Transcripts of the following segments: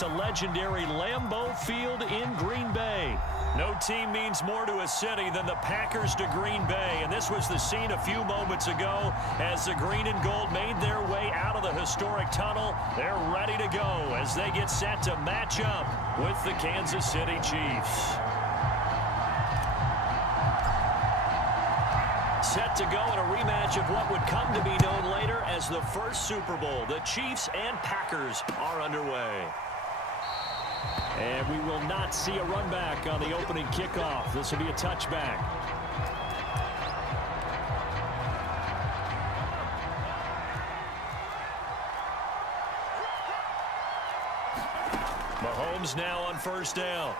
to legendary Lambeau Field in Green Bay. No team means more to a city than the Packers to Green Bay, and this was the scene a few moments ago as the green and gold made their way out of the historic tunnel. They're ready to go as they get set to match up with the Kansas City Chiefs. Set to go in a rematch of what would come to be known later as the first Super Bowl. The Chiefs and Packers are underway. And we will not see a run back on the opening kickoff. This will be a touchback. Mahomes now on first down.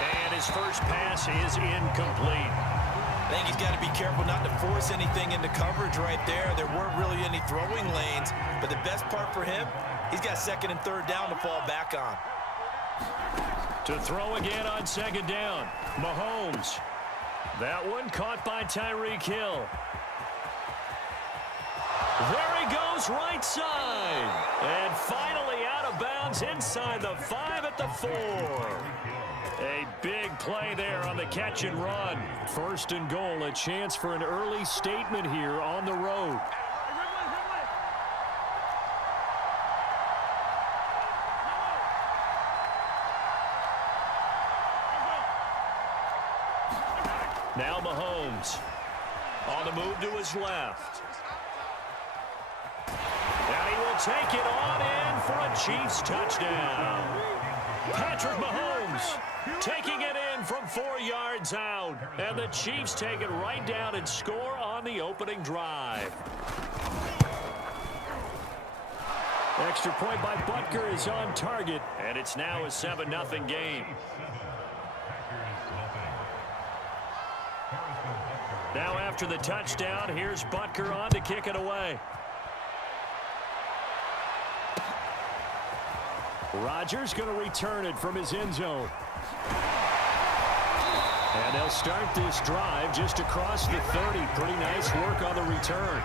And his first pass is incomplete. I think he's got to be careful not to force anything into coverage right there. There weren't really any throwing lanes, but the best part for him, he's got second and third down to fall back on. To throw again on second down, Mahomes. That one caught by Tyreek Hill. There he goes right side. And finally out of bounds inside the 5 at the 4. A big play there on the catch and run. First and goal, a chance for an early statement here on the road. Now Mahomes on the move to his left. And he will take it on in for a Chiefs touchdown. Patrick Mahomes taking it in from 4 yards out. And the Chiefs take it right down and score on the opening drive. Extra point by Butker is on target. And it's now a 7-0 game. Now after the touchdown, here's Butker on to kick it away. Rodgers going to return it from his end zone. And they'll start this drive just across the 30. Pretty nice work on the return.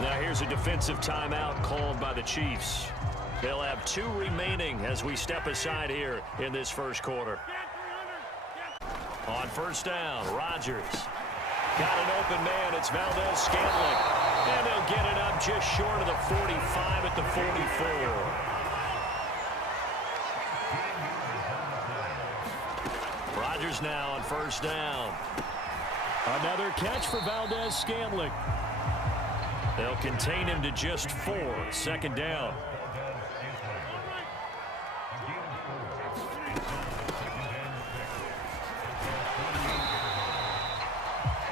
Now here's a defensive timeout called by the Chiefs. They'll have 2 remaining as we step aside here in this first quarter. On first down, Rodgers. Got an open man. It's Valdes-Scantling. And they'll get it up just short of the 45 at the 44. Rodgers now on first down. Another catch for Valdes-Scantling. They'll contain him to just 4. Second down.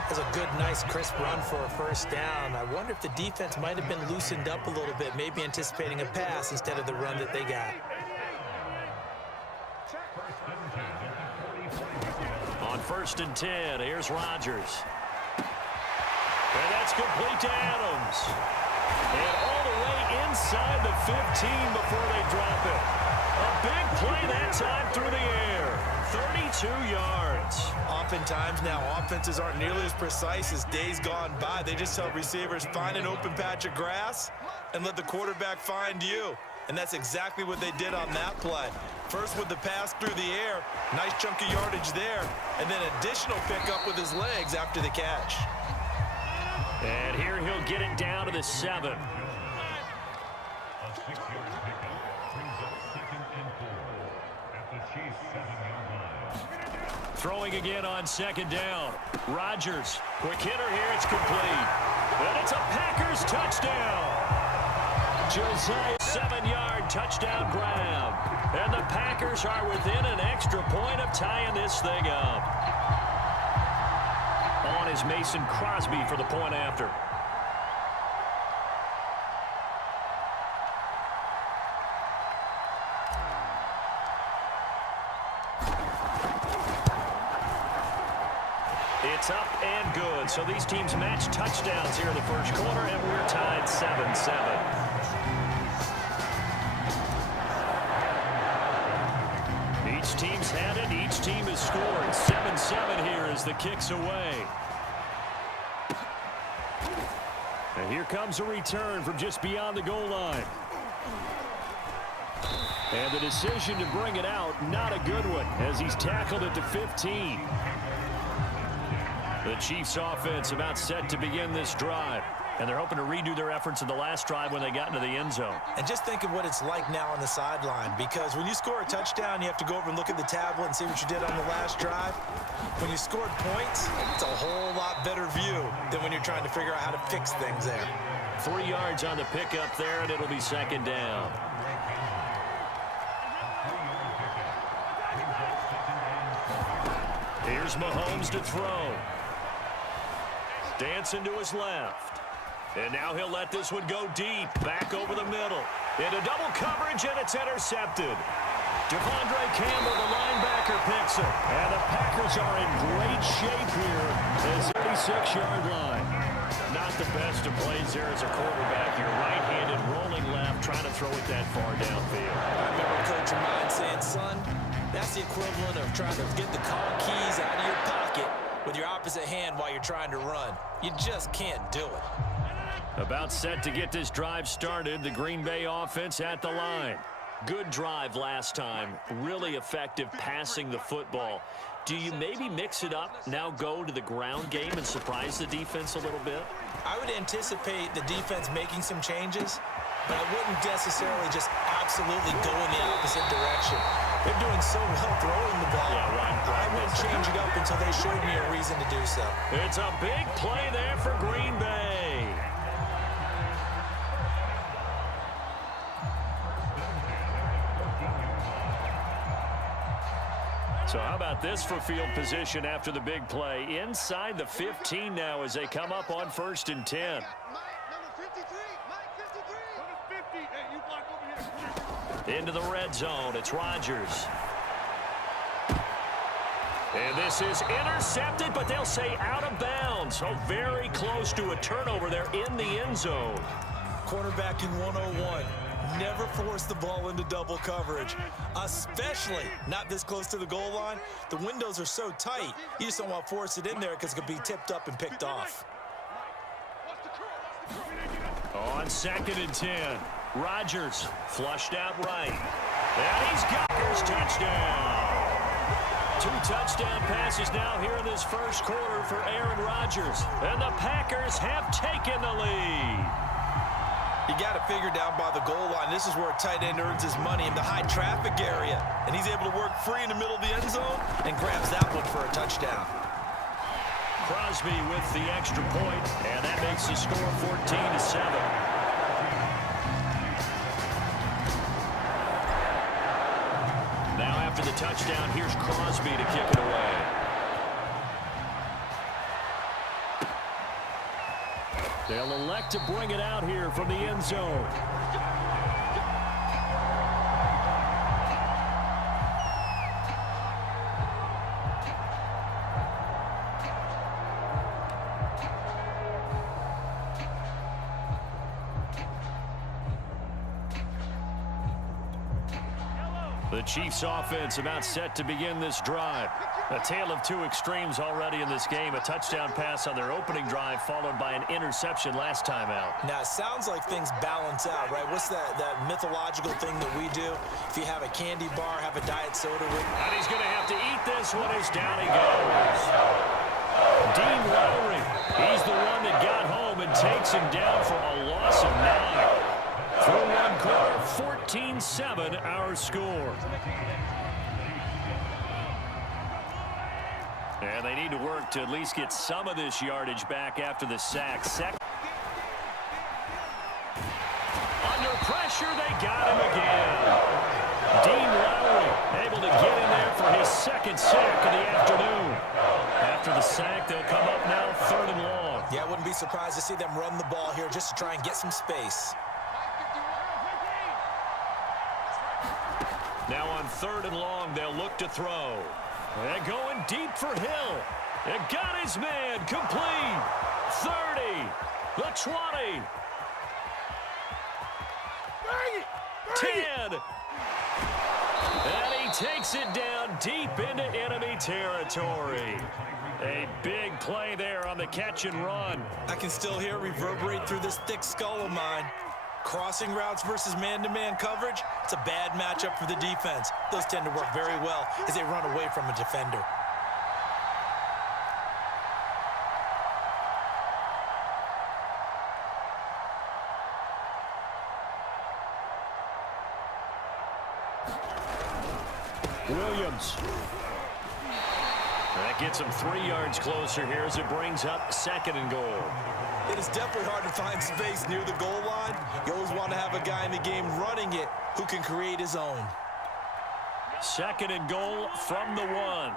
That's a good, nice, crisp run for a first down. I wonder if the defense might have been loosened up a little bit, maybe anticipating a pass instead of the run that they got. On first and 10, here's Rodgers. And that's complete to Adams. And all the way inside the 15 before they drop it. A big play that time through the air. 32 yards. Oftentimes now, offenses aren't nearly as precise as days gone by. They just help receivers find an open patch of grass and let the quarterback find you. And that's exactly what they did on that play. First with the pass through the air, nice chunk of yardage there, and then additional pickup with his legs after the catch. And here he'll get it down to the 7. Throwing again on second down. Rodgers, quick hitter here, it's complete. And it's a Packers touchdown. Josiah, 7-yard touchdown grab. And the Packers are within an extra point of tying this thing up. On is Mason Crosby for the point after. It's up and good. So these teams match touchdowns here in the first quarter, and we're tied 7-7. Each team's had it. Each team has scored. 7-7 here as the kick's away. And here comes a return from just beyond the goal line. And the decision to bring it out, not a good one, as he's tackled at the 15. The Chiefs offense about set to begin this drive. And they're hoping to redo their efforts in the last drive when they got into the end zone. And just think of what it's like now on the sideline, because when you score a touchdown, you have to go over and look at the tablet and see what you did on the last drive. When you scored points, it's a whole lot better view than when you're trying to figure out how to fix things there. 3 yards on the pickup there, and it'll be second down. Here's Mahomes to throw. Dancing to his left. And now he'll let this one go deep, back over the middle. Into double coverage, and it's intercepted. Devondre Campbell, the linebacker, picks it. And the Packers are in great shape here as 36-yard line. Not the best of plays there as a quarterback. You're right-handed, rolling left, trying to throw it that far downfield. I remember Coach of mine saying, son, that's the equivalent of trying to get the car keys out of your pocket with your opposite hand while you're trying to run. You just can't do it. About set to get this drive started, the Green Bay offense at the line. Good drive last time, really effective passing the football. Do you maybe mix it up, now go to the ground game and surprise the defense a little bit? I would anticipate the defense making some changes, but I wouldn't necessarily just absolutely go in the opposite direction. They're doing so well throwing the ball. I wouldn't change it up until they showed me a reason to do so. It's a big play there for Green Bay. So how about this for field position after the big play? Inside the 15 now as they come up on 1st and 10. Into the red zone, it's Rodgers. And this is intercepted, but they'll say out of bounds. So very close to a turnover there in the end zone. Quarterback in 101. Never force the ball into double coverage, especially not this close to the goal line. The windows are so tight, you just don't want to force it in there because it could be tipped up and picked off. On 2nd and 10, Rodgers flushed out right. And he's got his touchdown. 2 touchdown passes now here in this first quarter for Aaron Rodgers. And the Packers have taken the lead. You got to figure down by the goal line. This is where a tight end earns his money, in the high traffic area. And he's able to work free in the middle of the end zone and grabs that one for a touchdown. Crosby with the extra point, and that makes the score 14-7. Now after the touchdown, here's Crosby to kick it away. They'll elect to bring it out here from the end zone. The Chiefs offense about set to begin this drive. A tale of 2 extremes already in this game. A touchdown pass on their opening drive followed by an interception last time out. Now, it sounds like things balance out, right? What's that mythological thing that we do? If you have a candy bar, have a diet soda with... And he's going to have to eat this one as down he goes. Dean Lowry, he's the one that got home and takes him down for a loss of 9. Through one quarter, 14-7 our score. And they need to work to at least get some of this yardage back after the sack. Under pressure, they got him again. Dean Lowry able to get in there for his 2nd sack of the afternoon. After the sack, they'll come up now 3rd and long. Yeah, I wouldn't be surprised to see them run the ball here just to try and get some space. Now on 3rd and long, they'll look to throw. And going deep for Hill. It got his man complete. 30, the 20. 10. And he takes it down deep into enemy territory. A big play there on the catch and run. I can still hear it reverberate through this thick skull of mine. Crossing routes versus man-to-man coverage, it's a bad matchup for the defense. Those tend to work very well as they run away from a defender. Williams. That gets him 3 yards closer here as it brings up 2nd and goal. It is definitely hard to find space near the goal line. You always want to have a guy in the game running it who can create his own. 2nd and goal from the 1.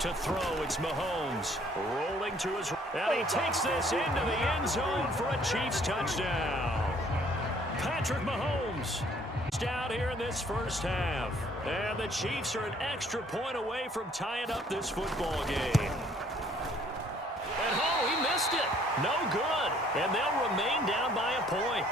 To throw, it's Mahomes. Rolling to his right. And he takes this into the end zone for a Chiefs touchdown. Patrick Mahomes out here in this first half. And the Chiefs are an extra point away from tying up this football game. And oh, he missed it. No good. And they'll remain down by a point.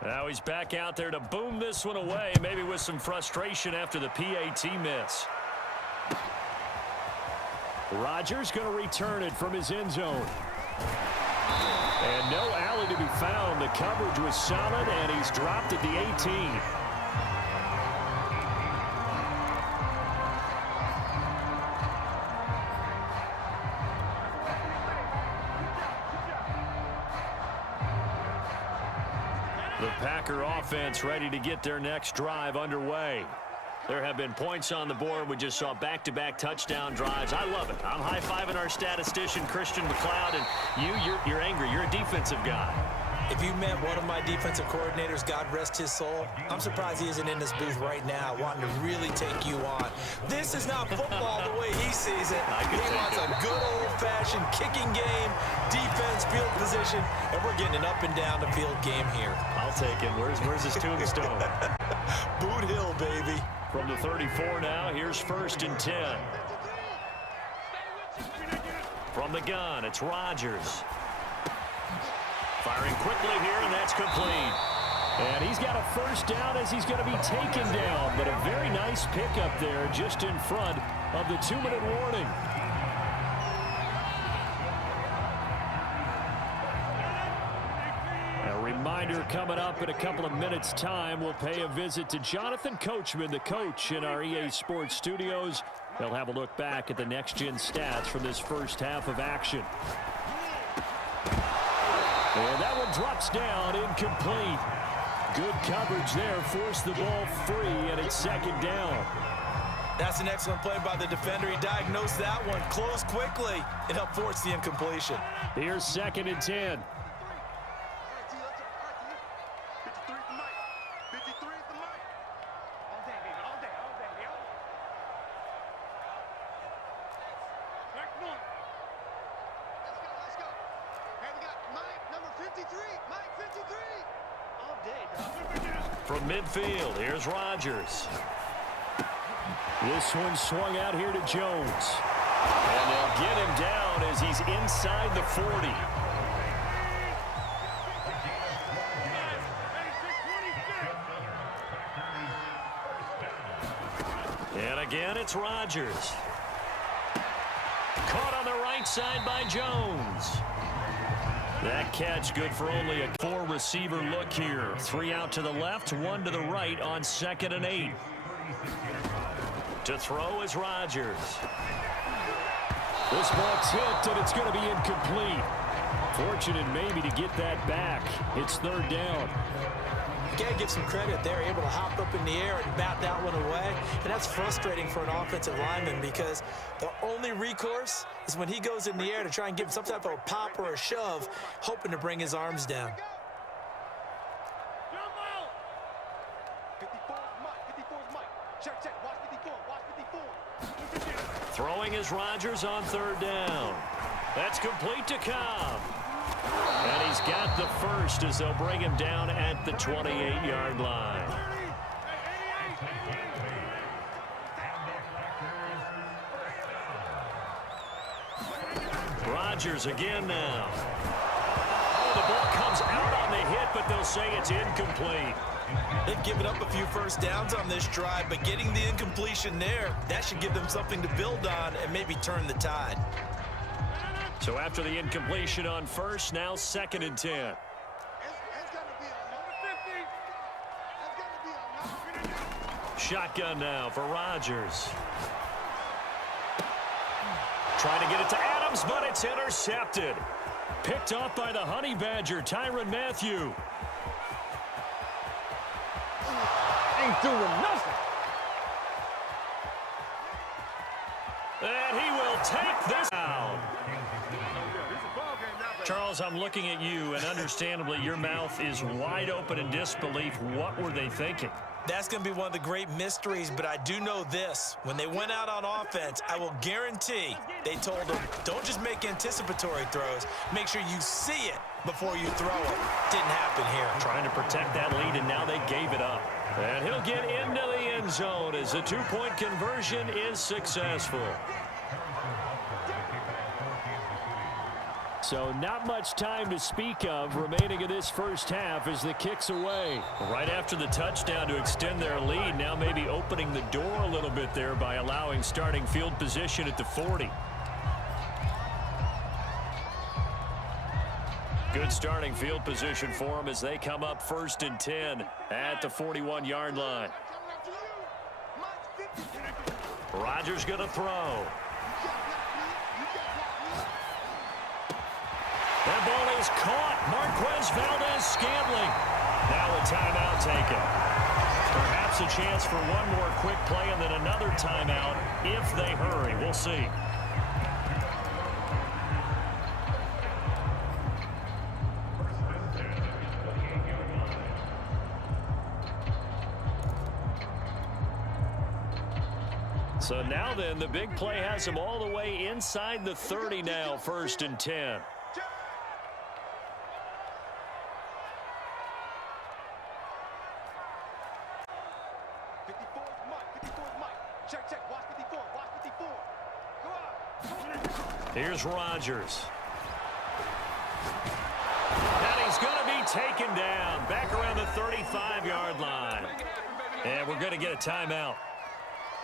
Now he's back out there to boom this one away, maybe with some frustration after the PAT miss. Rodgers going to return it from his end zone. And no alley to be found. The coverage was solid, and he's dropped at the 18. The Packer offense ready to get their next drive underway. There have been points on the board. We just saw back-to-back touchdown drives. I love it. I'm high-fiving our statistician, Christian McLeod, and you're angry. You're a defensive guy. If you met one of my defensive coordinators, God rest his soul, I'm surprised he isn't in this booth right now wanting to really take you on. This is not football the way he sees it. He wants a good old-fashioned kicking game, defense, field position, and we're getting an up-and-down-the-field game here. I'll take it. Where's his tombstone? Boot Hill, baby. From the 34 now, here's 1st and 10. From the gun, it's Rodgers. Firing quickly here, and that's complete. And he's got a first down as he's going to be taken down. But a very nice pickup there just in front of the 2-minute warning. A reminder coming up in a couple of minutes' time. We'll pay a visit to Jonathan Coachman, the coach in our EA Sports studios. They'll have a look back at the next-gen stats from this first half of action. And that one drops down, incomplete. Good coverage there, forced the ball free, and it's 2nd down. That's an excellent play by the defender. He diagnosed that one, closed quickly, and helped force the incompletion. Here's 2nd and 10. From midfield, here's Rodgers. This one swung out here to Jones. And they'll get him down as he's inside the 40. And again, it's Rodgers. Caught on the right side by Jones. That catch good for only a 4-receiver look here. 3 out to the left, 1 to the right on 2nd and 8. To throw is Rodgers. This ball tipped, and it's going to be incomplete. Fortunate maybe to get that back. It's 3rd down. You got to give some credit. They're able to hop up in the air and bat that one away. And that's frustrating for an offensive lineman because the only recourse is when he goes in the air to try and give some type of a pop or a shove, hoping to bring his arms down. Throwing is Rodgers on 3rd down. That's complete to Cobb. And he's got the first as they'll bring him down at the 28-yard line. Rodgers again now. Oh, the ball comes out on the hit, but they'll say it's incomplete. They've given up a few first downs on this drive, but getting the incompletion there, that should give them something to build on and maybe turn the tide. So after the incompletion on first, now 2nd and 10. Shotgun now for Rodgers. Trying to get it to Adams, but it's intercepted. Picked off by the Honey Badger, Tyrann Mathieu. Ain't doing nothing. And he will take this down. Charles, I'm looking at you, and understandably, your mouth is wide open in disbelief. What were they thinking? That's going to be one of the great mysteries, but I do know this. When they went out on offense, I will guarantee they told them, don't just make anticipatory throws. Make sure you see it before you throw it. Didn't happen here. Trying to protect that lead, and now they gave it up. And he'll get into the end zone as the two-point conversion is successful. So not much time to speak of remaining in this first half as the kick's away. Right after the touchdown to extend their lead, now maybe opening the door a little bit there by allowing starting field position at the 40. Good starting field position for them as they come up 1st and 10 at the 41-yard line. Rodgers going to throw. That ball is caught. Marquez Valdes-Scantling. Now a timeout taken. Perhaps a chance for one more quick play and then another timeout if they hurry. We'll see. So now then, the big play has them all the way inside the 30 now, 1st and 10. Here's Rodgers. And he's going to be taken down back around the 35-yard line. And we're going to get a timeout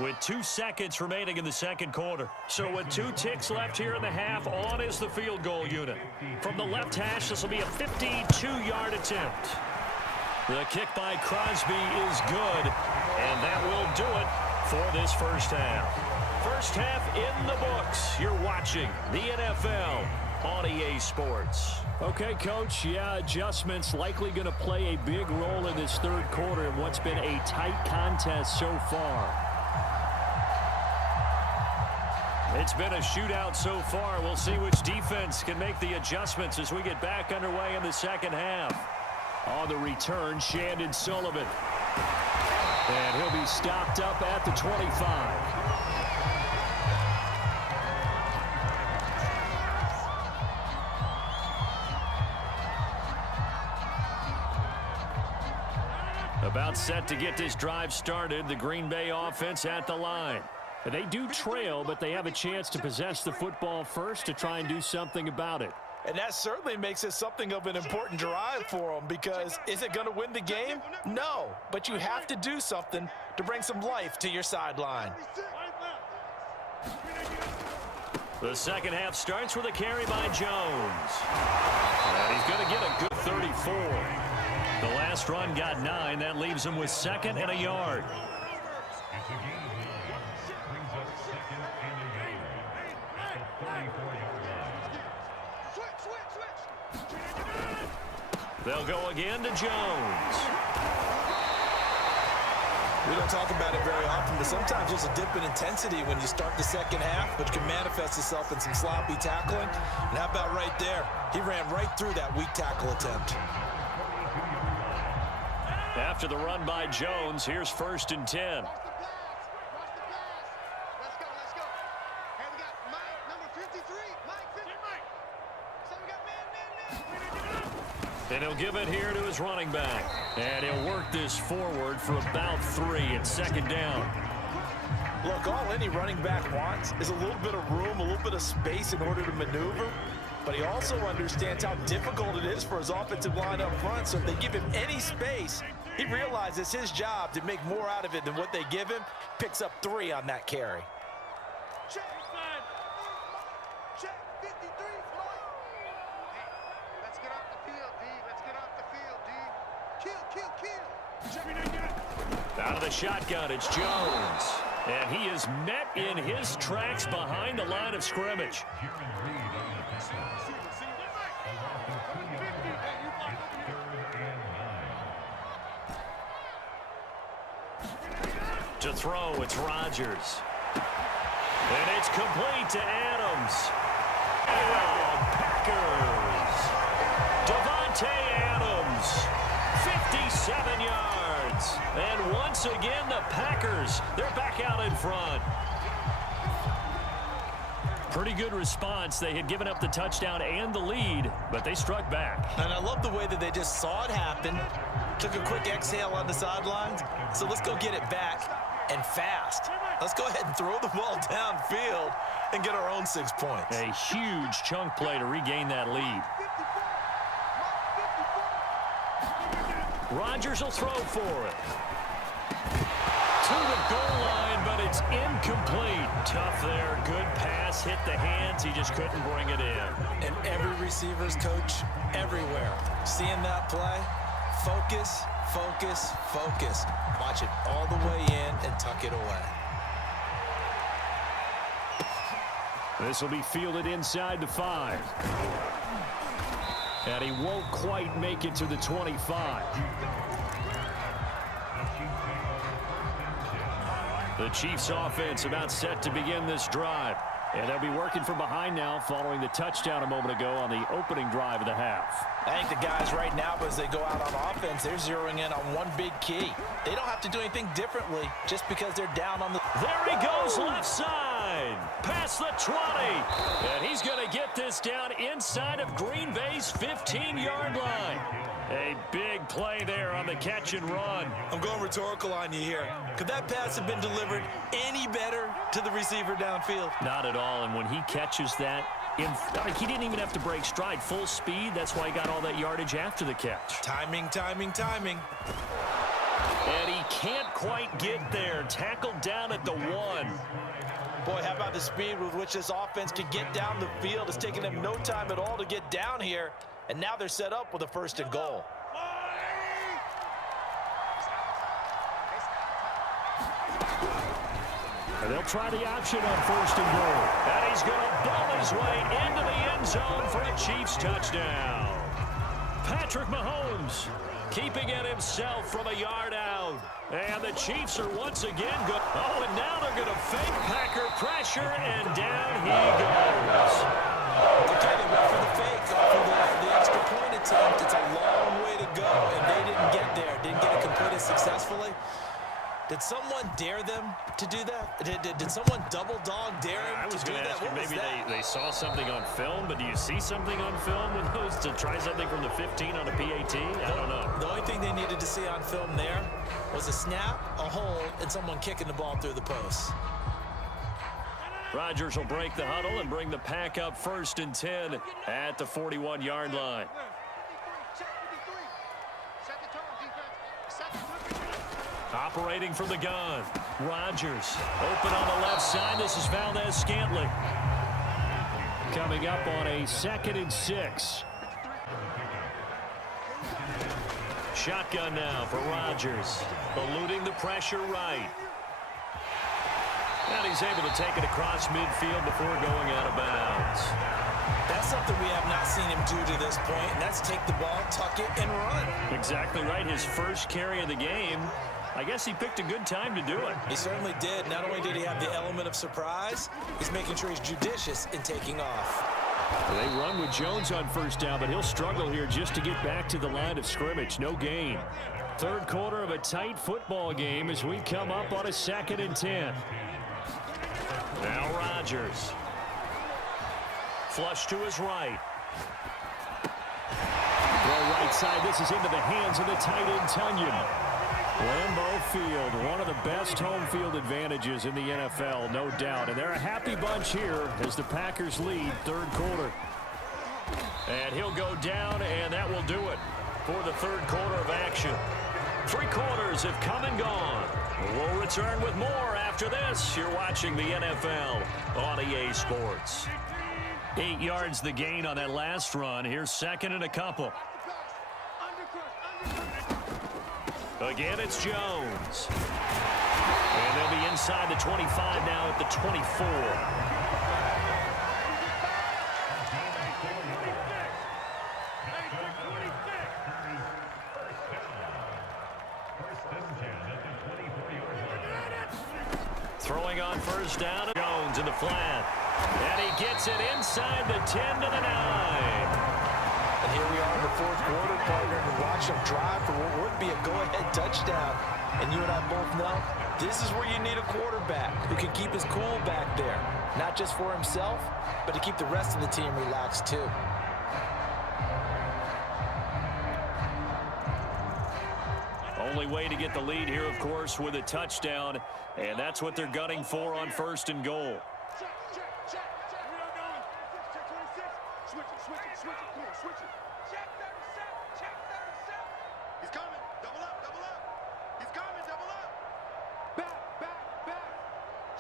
with 2 seconds remaining in the second quarter. So with 2 ticks left here in the half, on is the field goal unit. From the left hash, this will be a 52-yard attempt. The kick by Crosby is good, and that will do it for this first half. First half in the books. You're watching the NFL on EA Sports. Okay, Coach, yeah, adjustments likely going to play a big role in this third quarter in what's been a tight contest so far. It's been a shootout so far. We'll see which defense can make the adjustments as we get back underway in the second half. On the return, Chandon Sullivan. And he'll be stopped up at the 25. About set to get this drive started, the Green Bay offense at the line. They do trail, but they have a chance to possess the football first to try and do something about it. And that certainly makes it something of an important drive for them, because is it going to win the game? No, but you have to do something to bring some life to your sideline. The second half starts with a carry by Jones. And he's going to get a good 34. The last run got 9. That leaves him with 2nd and a yard. They'll go again to Jones. We don't talk about it very often, but sometimes there's a dip in intensity when you start the second half, which can manifest itself in some sloppy tackling. And how about right there? He ran right through that weak tackle attempt. After the run by Jones, here's 1st and 10. And he'll give it here to his running back. And he'll work this forward for about 3 at second down. Look, all any running back wants is a little bit of room, a little bit of space in order to maneuver. But he also understands how difficult it is for his offensive line up front. So if they give him any space, he realizes his job to make more out of it than what they give him. Picks up 3 on that carry. Check 53, Floyd. Let's get off the field, D. Let's get off the field, D. Kill. Out of the shotgun, it's Jones. And he is met in his tracks behind the line of scrimmage. To throw, it's Rodgers. And it's complete to Adams. Oh, Packers. Devontae Adams, 57 yards. And once again, the Packers, they're back out in front. Pretty good response. They had given up the touchdown and the lead, but they struck back. And I love the way that they just saw it happen, took a quick exhale on the sidelines. So let's go get it back and fast. Let's go ahead and throw the ball downfield and get our own 6 points. A huge chunk play to regain that lead. Rodgers will throw for it. To the goal line, but it's incomplete. Tough there. Good pass. Hit the hands. He just couldn't bring it in. And every receiver's coach everywhere. Seeing that play, focus, focus, focus. Watch it all the way in and tuck it away. This will be fielded inside the 5. And he won't quite make it to the 25. The Chiefs offense about set to begin this drive. And they'll be working from behind now following the touchdown a moment ago on the opening drive of the half. I think the guys right now, as they go out on offense, they're zeroing in on one big key. They don't have to do anything differently just because they're down on the... There he goes, left side. Past the 20. And he's going to get this down inside of Green Bay's 15-yard line. A big play there on the catch and run. I'm going rhetorical on you here. Could that pass have been delivered any better to the receiver downfield? Not at all, and when he catches that, he didn't even have to break stride. Full speed, that's why he got all that yardage after the catch. Timing, timing, timing. And he can't quite get there. Tackled down at the 1. Boy, how about the speed with which this offense can get down the field? It's taken them no time at all to get down here. And now they're set up with a 1st and goal. And they'll try the option on 1st and goal. And he's going to ball his way into the end zone for a Chiefs touchdown. Patrick Mahomes keeping it himself from a yard out. And the Chiefs are once again good. Oh, and now they're going to fake Packer pressure, and down he goes. Okay, they went for the fake, for the extra point attempt. It's a long way to go, and they didn't get there. Didn't get it completed successfully. Did someone dare them to do that? Did someone double dog dare him to do that? What was that? Maybe they saw something on film, but do you see something on film with those to try something from the 15 on a PAT? I don't know. The only thing they needed to see on film there was a snap, a hold, and someone kicking the ball through the post. Rodgers will break the huddle and bring the pack up 1st and 10 at the 41-yard line. Operating from the gun, Rodgers open on the left side. This is Valdez-Scantling. Coming up on a 2nd and 6. Shotgun now for Rodgers, eluding the pressure right. And he's able to take it across midfield before going out of bounds. That's something we have not seen him do to this point, and that's take the ball, tuck it, and run. Exactly right. His first carry of the game. I guess he picked a good time to do it. He certainly did. Not only did he have the element of surprise, he's making sure he's judicious in taking off. They run with Jones on 1st down, but he'll struggle here just to get back to the line of scrimmage. No gain. 3rd quarter of a tight football game as we come up on a 2nd and 10. Now Rodgers. Flush to his right. Throw right outside. This is into the hands of the tight end, Tunyon. Lambeau Field, one of the best home field advantages in the NFL, no doubt. And they're a happy bunch here as the Packers lead third quarter. And he'll go down, and that will do it for the third quarter of action. 3 quarters have come and gone. We'll return with more after this. You're watching the NFL on EA Sports. 8 yards the gain on that last run. Here's second and a couple. Again, it's Jones. And they'll be inside the 25 now at the 24. Throwing on first down, Jones in the flat. And he gets it inside the 10 to the 9. And here we are in the fourth quarter, partner, and watch them drive for what would be a go-ahead touchdown. And you and I both know this is where you need a quarterback who can keep his cool back there. Not just for himself, but to keep the rest of the team relaxed too. Only way to get the lead here, of course, with a touchdown. And that's what they're gunning for on first and goal. Switch it. Check 37. He's coming. Double up. He's coming. Double up. Back.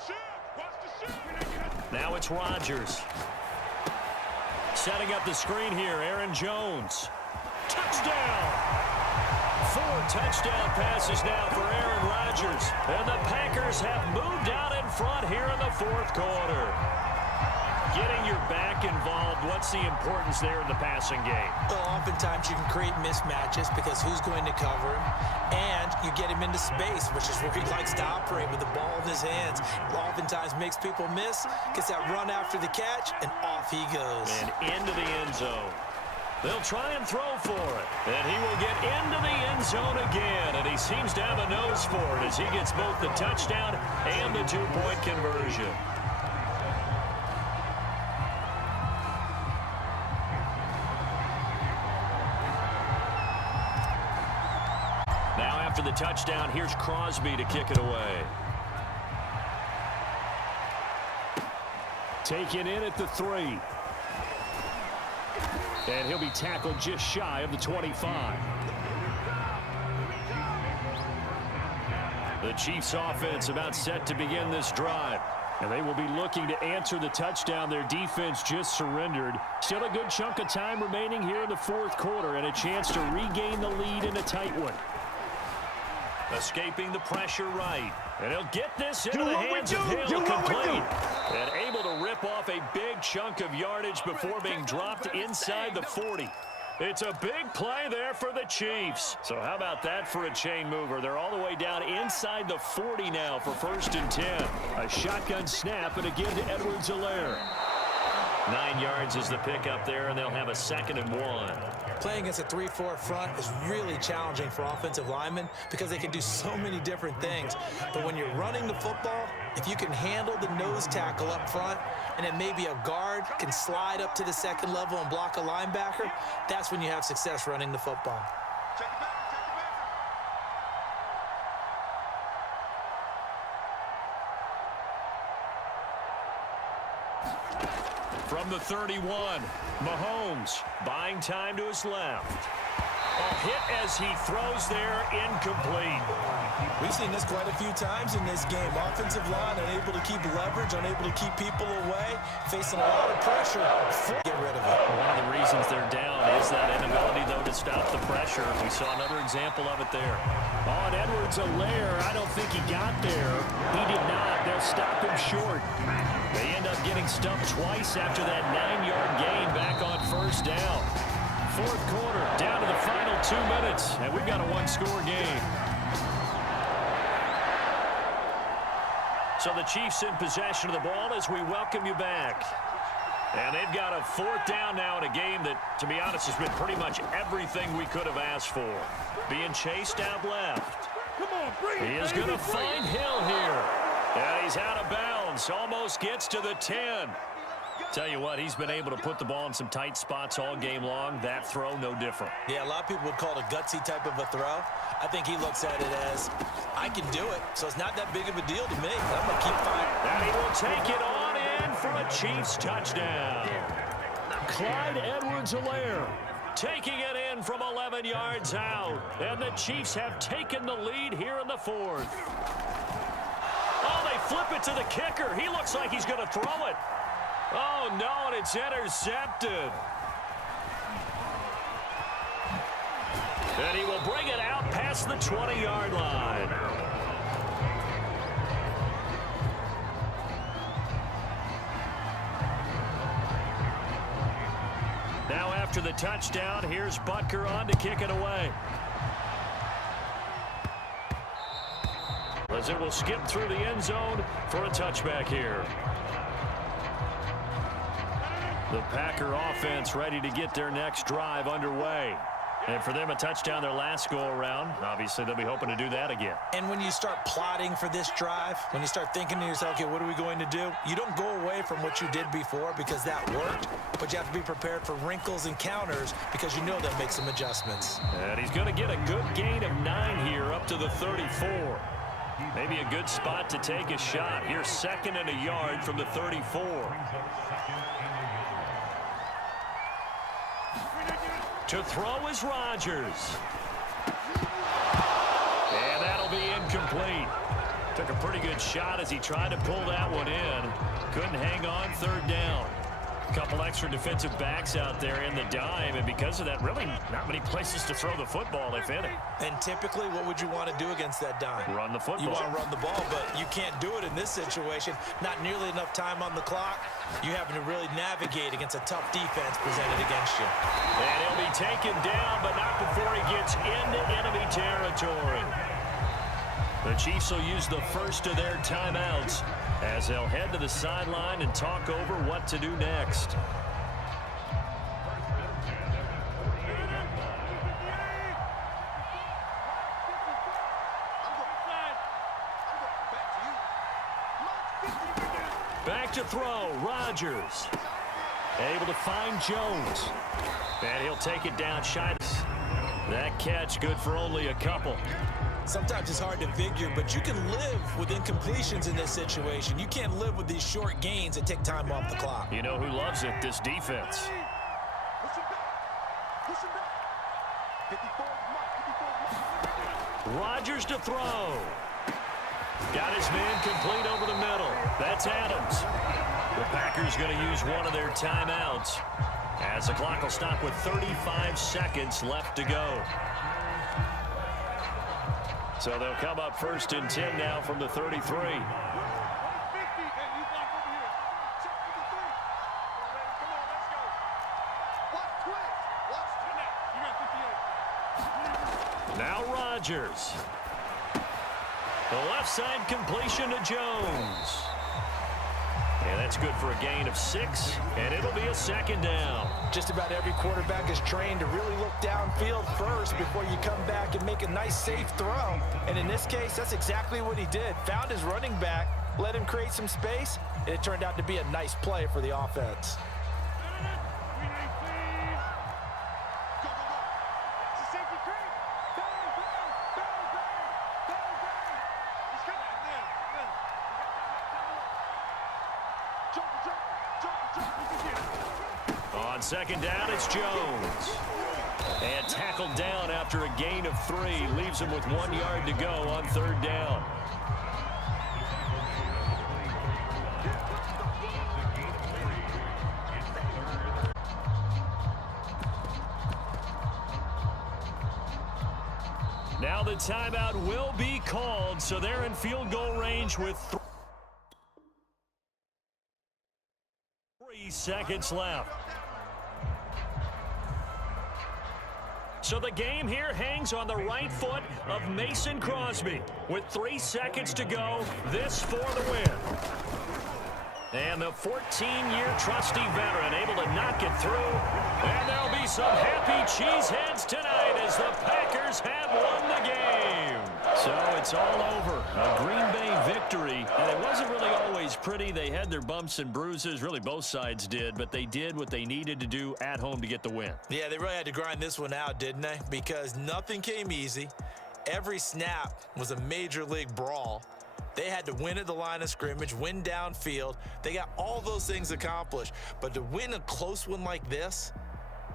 Shoot. Watch the shoot. Now it's Rodgers. Setting up the screen here, Aaron Jones. Touchdown! 4 touchdown passes now for Aaron Rodgers. And the Packers have moved out in front here in the fourth quarter. Getting your back involved, what's the importance there in the passing game? Well, oftentimes you can create mismatches because who's going to cover him, and you get him into space, which is where he likes to operate with the ball in his hands. Oftentimes makes people miss, gets that run after the catch, and off he goes. And into the end zone. They'll try and throw for it, and he will get into the end zone again, and he seems to have a nose for it as he gets both the touchdown and the 2-point conversion. After the touchdown, here's Crosby to kick it away. Taken in at the 3. And he'll be tackled just shy of the 25. The Chiefs offense about set to begin this drive. And they will be looking to answer the touchdown their defense just surrendered. Still a good chunk of time remaining here in the fourth quarter and a chance to regain the lead in a tight one. Escaping the pressure right. And he'll get this into the hands of Hill, complete. And able to rip off a big chunk of yardage before being dropped inside the 40. It's a big play there for the Chiefs. So how about that for a chain mover? They're all the way down inside the 40 now for first and 10. A shotgun snap and a give to Edwards-Helaire. 9 yards is the pickup there, and they'll have a 2nd and 1. Playing against a 3-4 front is really challenging for offensive linemen because they can do so many different things. But when you're running the football, if you can handle the nose tackle up front, and then maybe a guard can slide up to the second level and block a linebacker, that's when you have success running the football. Check it back. From the 31, Mahomes buying time to his left. A hit as he throws there, incomplete. We've seen this quite a few times in this game. Offensive line unable to keep leverage, unable to keep people away, facing a lot of pressure. Get rid of it. One of the reasons they're down is that inability, though, to stop the pressure. We saw another example of it there. On Edwards-Helaire, I don't think he got there. He did not. They'll stop him short. They end up getting stumped twice after that 9-yard gain back on first down. Fourth quarter, down to the final 2 minutes, and we've got a 1-score game. So the Chiefs in possession of the ball as we welcome you back. And they've got a 4th down now in a game that, to be honest, has been pretty much everything we could have asked for. Being chased out left. He is going to find Hill here. And he's out of bounds. Almost gets to the 10. Tell you what, he's been able to put the ball in some tight spots all game long. That throw, no different. Yeah, a lot of people would call it a gutsy type of a throw. I think he looks at it as, I can do it, so it's not that big of a deal to me. I'm going to keep firing. And he will take it on in for a Chiefs touchdown. Clyde Edwards-Helaire taking it in from 11 yards out. And the Chiefs have taken the lead here in the fourth. Oh, they flip it to the kicker. He looks like he's going to throw it. Oh, no, and it's intercepted. And he will bring it out past the 20-yard line. Now after the touchdown, here's Butker on to kick it away. As it will skip through the end zone for a touchback here. The Packer offense ready to get their next drive underway. And for them, a touchdown their last go-around. Obviously, they'll be hoping to do that again. And when you start plotting for this drive, when you start thinking to yourself, okay, what are we going to do? You don't go away from what you did before because that worked, but you have to be prepared for wrinkles and counters because you know they'll make some adjustments. And he's going to get a good gain of 9 here up to the 34. Maybe a good spot to take a shot. Here's 2nd and a yard from the 34. To throw is Rodgers. And that'll be incomplete. Took a pretty good shot as he tried to pull that one in. Couldn't hang on 3rd down. A couple extra defensive backs out there in the dime, and because of that, really not many places to throw the football, if any. And typically, what would you want to do against that dime? Run the football. You want to run the ball, but you can't do it in this situation. Not nearly enough time on the clock. You're having to really navigate against a tough defense presented against you. And he'll be taken down, but not before he gets into enemy territory. The Chiefs will use the first of their timeouts as they'll head to the sideline and talk over what to do next. Back to throw, Rodgers. Able to find Jones. And he'll take it down shy. That catch good for only a couple. Sometimes it's hard to figure, but you can live with incompletions in this situation. You can't live with these short gains that take time off the clock. You know who loves it? This defense. Rodgers to throw. Got his man complete over the middle. That's Adams. The Packers going to use one of their timeouts as the clock will stop with 35 seconds left to go. So they'll come up 1st and 10 now from the 33. Now Rodgers. The left side completion to Jones. And that's good for a gain of 6, and it'll be a 2nd down. Just about every quarterback is trained to really look downfield first before you come back and make a nice, safe throw. And in this case, that's exactly what he did. Found his running back, let him create some space, and it turned out to be a nice play for the offense. On 2nd down, it's Jones. And tackled down after a gain of 3. Leaves him with 1 yard to go on 3rd down. Now the timeout will be called, so they're in field goal range with 3 seconds left. So the game here hangs on the right foot of Mason Crosby. With 3 seconds to go, this for the win. And the 14-year trusty veteran able to knock it through. And there'll be some happy cheeseheads tonight as the Packers have won the game. So it's all over. A Green Bay victory. And it wasn't really always pretty. They had their bumps and bruises. Really, both sides did. But they did what they needed to do at home to get the win. Yeah, they really had to grind this one out, didn't they? Because nothing came easy. Every snap was a major league brawl. They had to win at the line of scrimmage, win downfield. They got all those things accomplished. But to win a close one like this,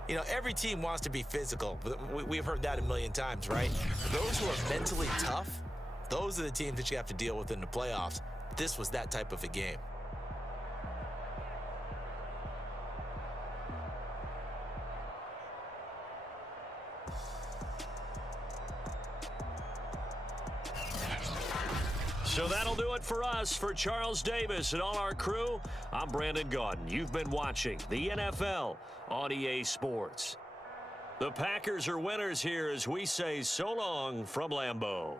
you know, every team wants to be physical. We've heard that a million times, right? Those who are mentally tough, those are the teams that you have to deal with in the playoffs. This was that type of a game. So that'll do it for us. For Charles Davis and all our crew, I'm Brandon Gaudin. You've been watching the NFL on EA Sports. The Packers are winners here as we say so long from Lambeau.